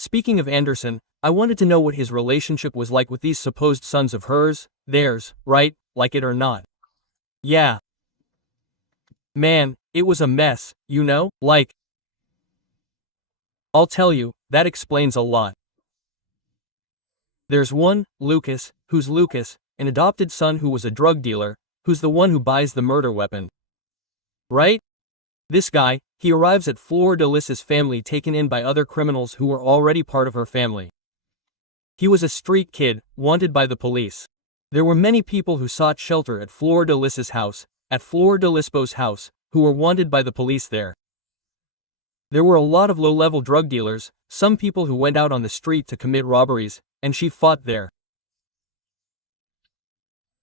Speaking of Anderson, I wanted to know what his relationship was like with these supposed sons of hers, theirs, right, like it or not. Yeah. Man, it was a mess, you know? Like, I'll tell you, that explains a lot. There's one, Lucas, who's Lucas, an adopted son who was a drug dealer, who's the one who buys the murder weapon. Right? This guy, he arrives at Fleur de Lis's family taken in by other criminals who were already part of her family. He was a street kid, wanted by the police. There were many people who sought shelter at Fleur de Lis's house, at Fleur de Lisbo's house, who were wanted by the police there. There were a lot of low-level drug dealers, some people who went out on the street to commit robberies, and she fought there.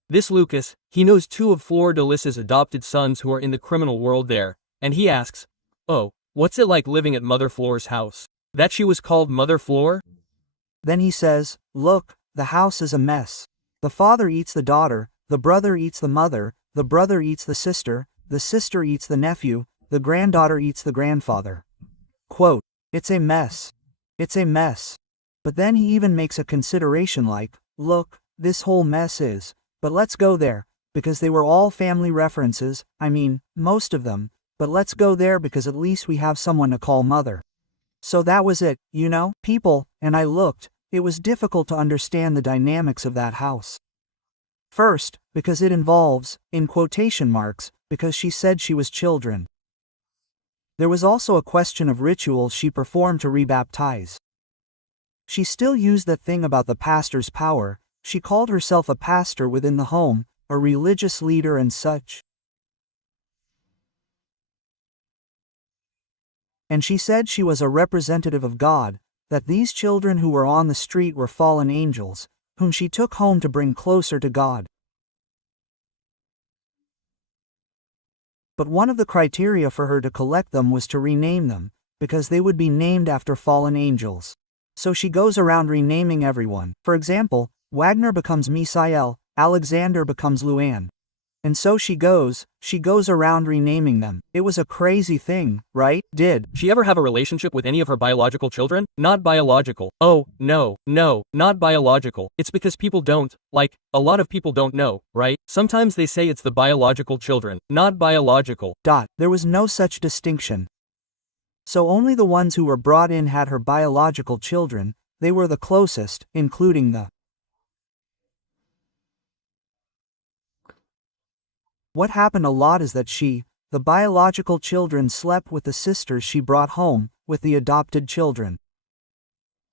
This Lucas, he knows two of Fleur de Lis's adopted sons who are in the criminal world there, and he asks, "Oh, what's it like living at Mother Fleur's house? That she was called Mother Fleur?" Then he says, "Look, the house is a mess. The father eats the daughter, the brother eats the mother, the brother eats the sister eats the nephew, the granddaughter eats the grandfather." Quote, "It's a mess. It's a mess." But then he even makes a consideration like, "Look, this whole mess is, but let's go there, because they were all family references, I mean, most of them, but let's go there because at least we have someone to call mother." So that was it, you know, people, and I looked, it was difficult to understand the dynamics of that house. First, because it involves, in quotation marks, because she said she was children. There was also a question of rituals she performed to rebaptize. She still used that thing about the pastor's power, she called herself a pastor within the home, a religious leader and such. And she said she was a representative of God, that these children who were on the street were fallen angels, whom she took home to bring closer to God. But one of the criteria for her to collect them was to rename them, because they would be named after fallen angels. So she goes around renaming everyone. For example, Wagner becomes Misael, Alexander becomes Luann. And so she goes around renaming them. It was a crazy thing, right? Did she ever have a relationship with any of her biological children? Not biological. Oh, no, not biological. It's because people don't, like, a lot of people don't know, right? Sometimes they say it's the biological children, not biological. There was no such distinction. So only the ones who were brought in had her biological children, they were the closest, including the. What happened a lot is that the biological children slept with the sisters she brought home, with the adopted children.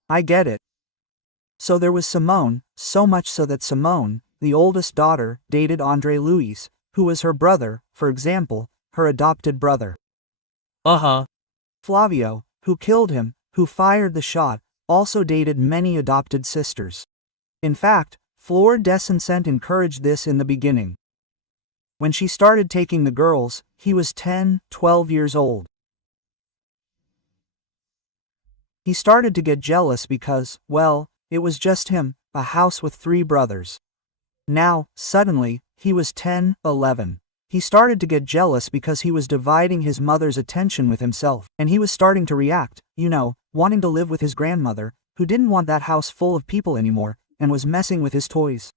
I get it. So there was Simone, so much so that Simone, the oldest daughter, dated André Louis, who was her brother, for example, her adopted brother. Flavio, who killed him, who fired the shot, also dated many adopted sisters. In fact, Fleur de Saint encouraged this in the beginning. When she started taking the girls, he was 10, 12 years old. He started to get jealous because, well, it was just him, a house with 3 brothers. Now, suddenly, he was 10, 11. He started to get jealous because he was dividing his mother's attention with himself, and he was starting to react, you know, wanting to live with his grandmother, who didn't want that house full of people anymore, and was messing with his toys.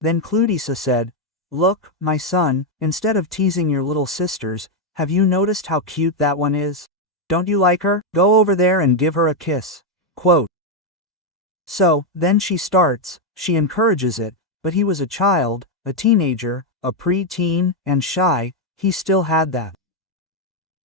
Then Clotilde said, "Look, my son, instead of teasing your little sisters, have you noticed how cute that one is? Don't you like her? Go over there and give her a kiss." Quote. So, then she encourages it, but he was a child, a teenager, a pre-teen, and shy, he still had that.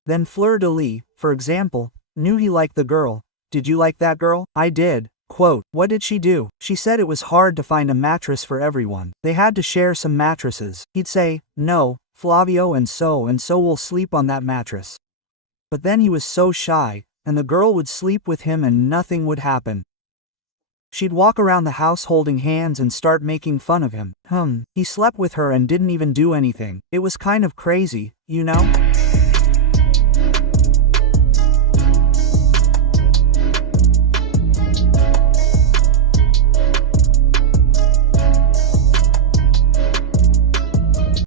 Then Fleur de Lis, for example, knew he liked the girl. "Did you like that girl?" "I did." Quote, "What did she do?" "She said it was hard to find a mattress for everyone. They had to share some mattresses." He'd say, "No, Flavio and so will sleep on that mattress." But then he was so shy, and the girl would sleep with him and nothing would happen. She'd walk around the house holding hands and start making fun of him. He slept with her and didn't even do anything. It was kind of crazy, you know?